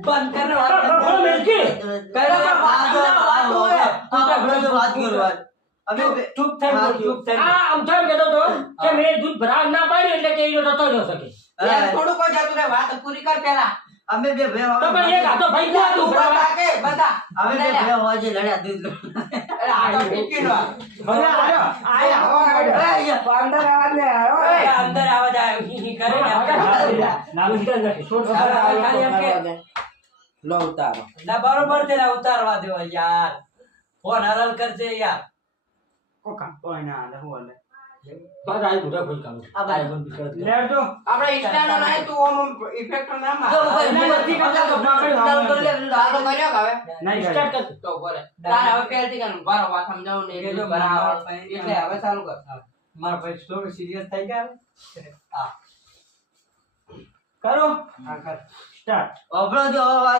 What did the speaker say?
બંધ કર બોલ મેલકી વાત કરો અમે ચૂપ થઈ આ અમથાણ કહેતો તો કે મેં દૂધ ભરાવ ના પાડ્યું એટલે કે ઈનો થતો ન શકે થોડું કોઈ જતું રે વાત પૂરી કર પેલા અમે બે બે તો પણ એક હાથો ભાઈ ગયા તું ભરાવા બધા અમે બે બે વાજે લડ્યા દૂધ આ તો ટીકીનો ભલે આયો અંદર આવાજ ને આયો અંદર આવાજ આવ્યો હી કરે ને નાનું હિટર નથી છોડ લો ઉતારો ના બરોબર છે ને ઉતારવા દો યાર ફોન હરલ કરજે યાર કોકા કોઈ ના આલે હું આલે બાદ આઈ બુડા ભાઈ કામ આ ભાઈ બંધ કર લેડો આપણે ઇન્સ્ટાનો ના તું ઓમ ઇફેક્ટ ના માર નથી કરતા તો ના કરી ચાલુ કરી લે ચાલુ કર્યો હવે નહીં સ્ટાર્ટ કર તો બોલે તાર હવે પહેલથી કર બારો વાત સમજાવું ને એટલે બરાબર એટલે હવે ચાલુ કર મારા ભાઈ સ્ટોરી સિરિયસ થઈ ગયા હા કરો હા કર સ્ટાર્ટ અબળો જો